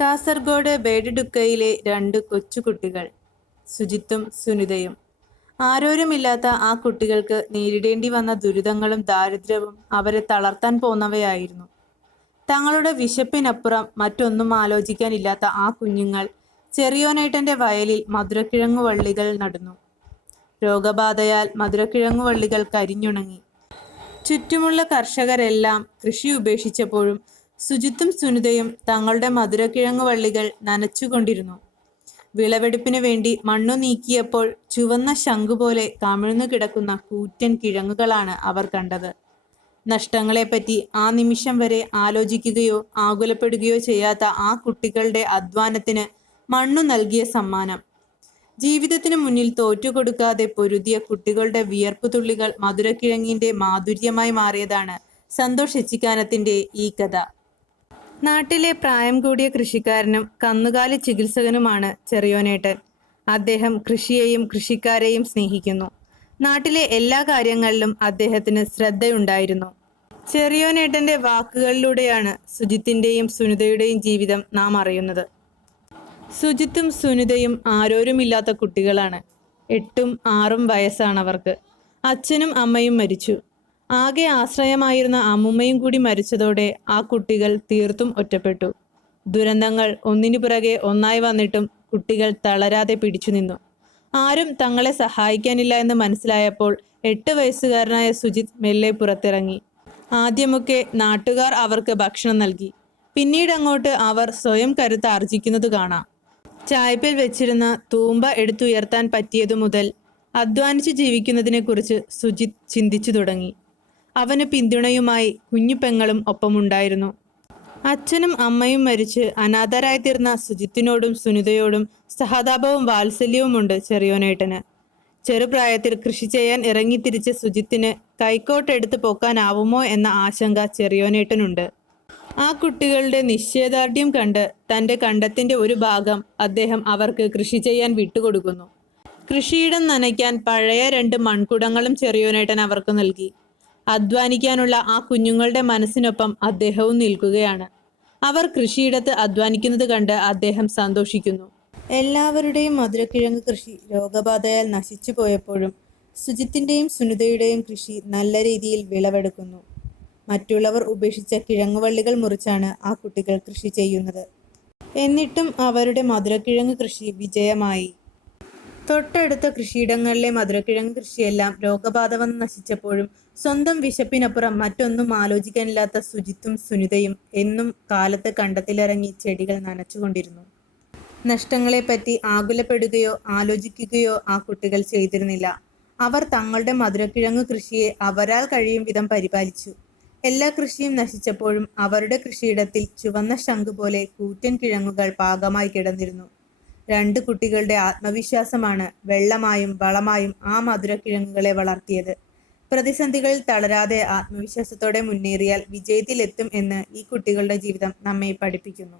കാസർഗോഡ് ബേഡിഡുക്കയിലെ രണ്ട് കൊച്ചുകുട്ടികൾ സുജിത്തും സുനിതയും. ആരോരുമില്ലാത്ത ആ കുട്ടികൾക്ക് നേരിടേണ്ടി വന്ന ദുരിതങ്ങളും ദാരിദ്ര്യവും അവരെ തളർത്താൻ പോന്നവയായിരുന്നു. തങ്ങളുടെ വിശപ്പിനപ്പുറം മറ്റൊന്നും ആലോചിക്കാനില്ലാത്ത ആ കുഞ്ഞുങ്ങൾ ചെറിയോനേട്ടന്റെ വയലിൽ മധുരക്കിഴങ്ങു വള്ളികൾ നടന്നു. രോഗബാധയാൽ മധുരക്കിഴങ്ങു വള്ളികൾ കരിഞ്ഞുണങ്ങി. ചുറ്റുമുള്ള കർഷകരെല്ലാം കൃഷി ഉപേക്ഷിച്ചപ്പോഴും സുജിത്തും സുനിതയും തങ്ങളുടെ മധുരക്കിഴങ്ങ് വള്ളികൾ നനച്ചുകൊണ്ടിരുന്നു. വിളവെടുപ്പിനു വേണ്ടി മണ്ണു നീക്കിയപ്പോൾ ചുവന്ന ശംഖു പോലെ കമിഴ്ന്നു കിടക്കുന്ന കൂറ്റൻ കിഴങ്ങുകളാണ് അവർ കണ്ടത്. നഷ്ടങ്ങളെപ്പറ്റി ആ നിമിഷം വരെ ആലോചിക്കുകയോ ആകുലപ്പെടുകയോ ചെയ്യാത്ത ആ കുട്ടികളുടെ അധ്വാനത്തിന് മണ്ണു നൽകിയ സമ്മാനം. ജീവിതത്തിന് മുന്നിൽ തോറ്റുകൊടുക്കാതെ പൊരുതിയ കുട്ടികളുടെ വിയർപ്പ് തുള്ളികൾ മധുരക്കിഴങ്ങിന്റെ മാധുര്യമായി മാറിയതാണ് സന്തോഷ് എച്ചിക്കാനത്തിന്റെ ഈ കഥ. നാട്ടിലെ പ്രായം കൂടിയ കൃഷിക്കാരനും കന്നുകാലി ചികിത്സകനുമാണ് ചെറിയോനേട്ടൻ. അദ്ദേഹം കൃഷിയെയും കൃഷിക്കാരെയും സ്നേഹിക്കുന്നു. നാട്ടിലെ എല്ലാ കാര്യങ്ങളിലും അദ്ദേഹത്തിന് ശ്രദ്ധയുണ്ടായിരുന്നു. ചെറിയോനേട്ടന്റെ വാക്കുകളിലൂടെയാണ് സുജിത്തിന്റെയും സുനിതയുടെയും ജീവിതം നാം അറിയുന്നത്. സുജിത്തും സുനിതയും ആരോരുമില്ലാത്ത കുട്ടികളാണ്. എട്ടും ആറും വയസ്സാണ് അവർക്ക്. അച്ഛനും അമ്മയും മരിച്ചു. ആകെ ആശ്രയമായിരുന്ന അമ്മുമ്മയും കൂടി മരിച്ചതോടെ ആ കുട്ടികൾ തീർത്തും ഒറ്റപ്പെട്ടു. ദുരന്തങ്ങൾ ഒന്നിനു പുറകെ ഒന്നായി വന്നിട്ടും കുട്ടികൾ തളരാതെ പിടിച്ചു നിന്നു. ആരും തങ്ങളെ സഹായിക്കാനില്ല എന്ന് മനസ്സിലായപ്പോൾ എട്ട് വയസ്സുകാരനായ സുജിത് മെല്ലെ പുറത്തിറങ്ങി. ആദ്യമൊക്കെ നാട്ടുകാർ അവർക്ക് ഭക്ഷണം നൽകി. പിന്നീട് അങ്ങോട്ട് അവർ സ്വയം കരുത്ത് ആർജിക്കുന്നത് കാണാം. ചായ്പിൽ വെച്ചിരുന്ന തൂമ്പ എടുത്തുയർത്താൻ പറ്റിയതു മുതൽ അധ്വാനിച്ചു ജീവിക്കുന്നതിനെക്കുറിച്ച് സുജിത് ചിന്തിച്ചു തുടങ്ങി. അവന് പിന്തുണയുമായി കുഞ്ഞു പെങ്ങളും ഒപ്പമുണ്ടായിരുന്നു. അച്ഛനും അമ്മയും മരിച്ച് അനാഥരായിത്തീർന്ന സുജിത്തിനോടും സുനിതയോടും സഹതാപവും വാത്സല്യവുമുണ്ട് ചെറിയോനേട്ടന്. ചെറുപ്രായത്തിൽ കൃഷി ചെയ്യാൻ ഇറങ്ങിത്തിരിച്ച സുജിത്തിന് കൈക്കോട്ടെടുത്ത് പോക്കാനാവുമോ എന്ന ആശങ്ക ചെറിയോനേട്ടനുണ്ട്. ആ കുട്ടികളുടെ നിശ്ചയദാർഢ്യം കണ്ട് തന്റെ കണ്ടത്തിന്റെ ഒരു ഭാഗം അദ്ദേഹം അവർക്ക് കൃഷി ചെയ്യാൻ വിട്ടുകൊടുക്കുന്നു. കൃഷിയിടം നനയ്ക്കാൻ പഴയ രണ്ട് മൺകുടങ്ങളും ചെറിയോനേട്ടൻ അവർക്ക് നൽകി. അധ്വാനിക്കാനുള്ള ആ കുഞ്ഞുങ്ങളുടെ മനസ്സിനൊപ്പം അദ്ദേഹവും നിൽക്കുകയാണ്. അവർ കൃഷിയിടത്ത് അധ്വാനിക്കുന്നത് കണ്ട് അദ്ദേഹം സന്തോഷിക്കുന്നു. എല്ലാവരുടെയും മധുരക്കിഴങ്ങ് കൃഷി രോഗബാധയാൽ നശിച്ചു പോയപ്പോഴും സുജിത്തിന്റെയും സുനിതയുടെയും കൃഷി നല്ല രീതിയിൽ വിളവെടുക്കുന്നു. മറ്റുള്ളവർ ഉപേക്ഷിച്ച കിഴങ്ങുവള്ളികൾ മുറിച്ചാണ് ആ കുട്ടികൾ കൃഷി ചെയ്യുന്നത്. എന്നിട്ടും അവരുടെ മധുരക്കിഴങ്ങ് കൃഷി വിജയമായി. തൊട്ടടുത്ത കൃഷിയിടങ്ങളിലെ മധുരക്കിഴങ്ങ് കൃഷിയെല്ലാം രോഗബാധ വന്ന് നശിച്ചപ്പോഴും സ്വന്തം വിശപ്പിനപ്പുറം മറ്റൊന്നും ആലോചിക്കാനില്ലാത്ത സുജിത്തും സുനിതയും എന്നും കാലത്ത് കണ്ടത്തിലിറങ്ങി ചെടികൾ നനച്ചുകൊണ്ടിരുന്നു. നഷ്ടങ്ങളെപ്പറ്റി ആകുലപ്പെടുകയോ ആലോചിക്കുകയോ ആ കുട്ടികൾ ചെയ്തിരുന്നില്ല. അവർ തങ്ങളുടെ മധുരക്കിഴങ്ങ് കൃഷിയെ അവരാൽ കഴിയും വിധം പരിപാലിച്ചു. എല്ലാ കൃഷിയും നശിച്ചപ്പോഴും അവരുടെ കൃഷിയിടത്തിൽ ചുവന്ന ശംഖ് പോലെ കൂറ്റൻ കിഴങ്ങുകൾ പാകമായി കിടന്നിരുന്നു. രണ്ട് കുട്ടികളുടെ ആത്മവിശ്വാസമാണ് വെള്ളമായും വളമായും ആ മധുരക്കിഴങ്ങുകളെ വളർത്തിയത്. പ്രതിസന്ധികളിൽ തളരാതെ ആത്മവിശ്വാസത്തോടെ മുന്നേറിയാൽ വിജയത്തിലെത്തും എന്ന് ഈ കുട്ടികളുടെ ജീവിതം നമ്മെ പഠിപ്പിക്കുന്നു.